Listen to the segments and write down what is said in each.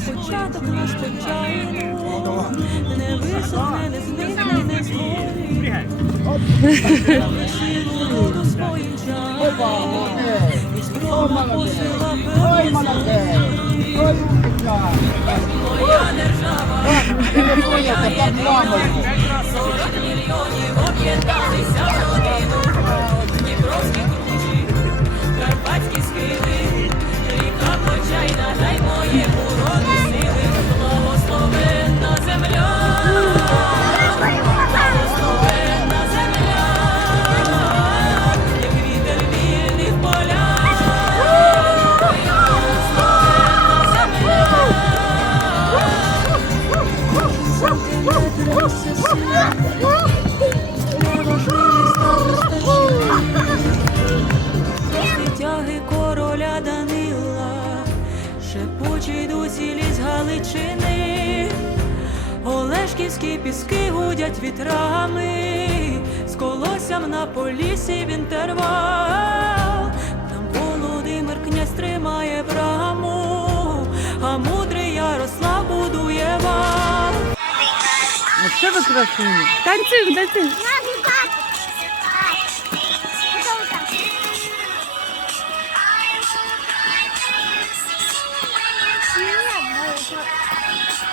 початок наш почайну, не висохне, не зникне, не згорить. Силу роду своїм чаром, і скромно посила Ой, Короля Данила, шепочі досі ліс Галичини, Олешківські піски гудять вітрами, з колоссям на полісі в інтервал, що ви красуні? Танцюємо, танцюємо.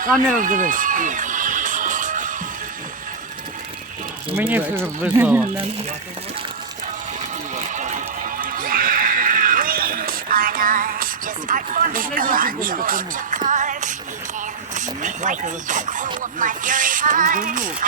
Камеру дивись. Мені все весело. are not just art forms to collage or to carve. You can fight the crew of my fury Oh,